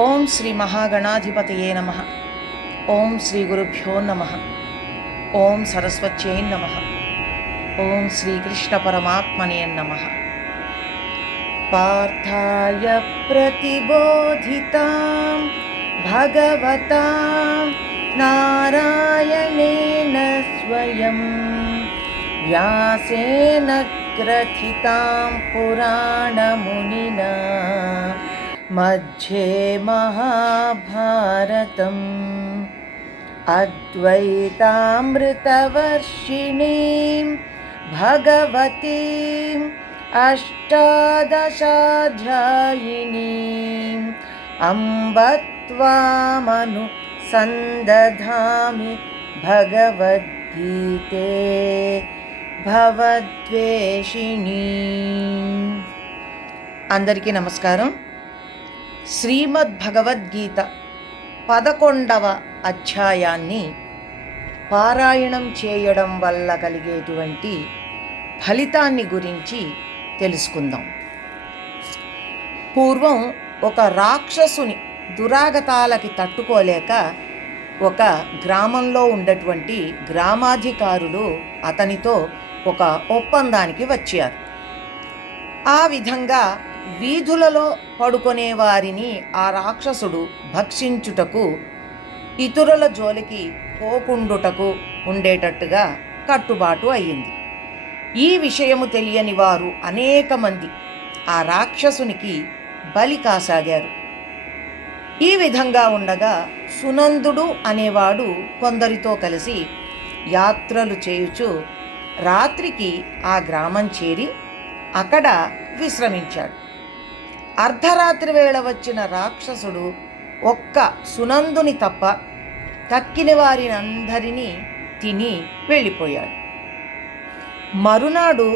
ఓం శ్రీ మహాగణాధిపతయే నమః. ఓం శ్రీ గురుభ్యో నమః. ఓం సరస్వత్యై నమః. ఓం శ్రీకృష్ణ పరమాత్మనే నమః. పార్థాయ ప్రతిబోధితాం భగవతాం నారాయణేన స్వయం వ్యాసేన గ్రథితాం పురాణమునినా మధ్యే మహాభారతం అద్వైతామృతవర్షిణీం భగవతీం అష్టాదశాధ్యాయినీం అంబ త్వామను సందధామి భగవద్గీతే భవద్వేషిణీ. అందరికీ నమస్కారం. శ్రీమద్భగవద్గీత 11వ అధ్యాయాన్ని పారాయణం చేయడం వల్ల కలిగేటువంటి ఫలితాన్ని గురించి తెలుసుకుందాం. పూర్వం ఒక రాక్షసుని దురాగతాలకి తట్టుకోలేక ఒక గ్రామంలో ఉండేటువంటి గ్రామాధికారులు అతనితో ఒక ఒప్పందానికి వచ్చారు. ఆ విధంగా వీధులలో పడుకునే వారిని ఆ రాక్షసుడు భక్షించుటకు, ఇతరుల జోలికి పోకుండుటకు ఉండేటట్టుగా కట్టుబాటు అయ్యింది. ఈ విషయము తెలియని వారు అనేక మంది ఆ రాక్షసునికి బలి కాసాగారు. ఈ విధంగా ఉండగా సునందుడు అనేవాడు కొందరితో కలిసి యాత్రలు చేయుచు రాత్రికి ఆ గ్రామం చేరి అక్కడ విశ్రమించాడు. అర్ధరాత్రి వేళ వచ్చిన రాక్షసుడు ఒక్క సునందుని తప్ప తక్కిన వారిని అందరినీ తిని వెళ్ళిపోయాడు. మరునాడు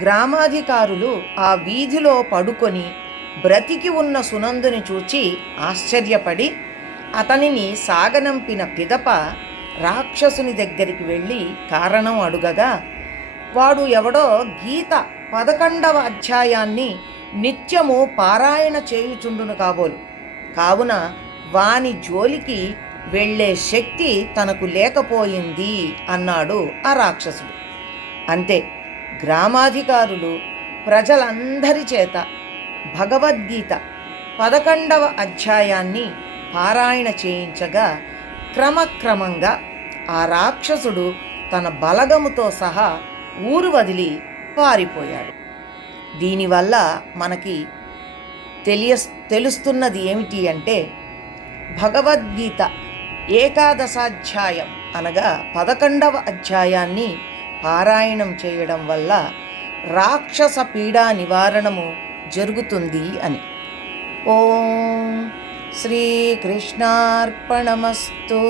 గ్రామాధికారులు ఆ వీధిలో పడుకొని బ్రతికి ఉన్న సునందుని చూచి ఆశ్చర్యపడి అతనిని సాగనంపిన పిదప రాక్షసుని దగ్గరికి వెళ్ళి కారణం అడుగగా వాడు ఎవడో గీత 11వ అధ్యాయాన్ని నిత్యము పారాయణ చేయుచుండును కాబోలు, కావున వాని జోలికి వెళ్ళే శక్తి తనకు లేకపోయింది అన్నాడు ఆ రాక్షసుడు. అంతే, గ్రామాధికారులు ప్రజలందరి చేత భగవద్గీత 11వ అధ్యాయాన్ని పారాయణ చేయించగా క్రమక్రమంగా ఆ రాక్షసుడు తన బలగముతో సహా ఊరు వదిలి పారిపోయాడు. దీనివల్ల మనకి తెలుస్తున్నది ఏమిటి అంటే, భగవద్గీత ఏకాదశాధ్యాయం అనగా 11వ అధ్యాయాన్ని పారాయణం చేయడం వల్ల రాక్షస పీడా నివారణము జరుగుతుంది అని. ఓం శ్రీకృష్ణార్పణమస్తు.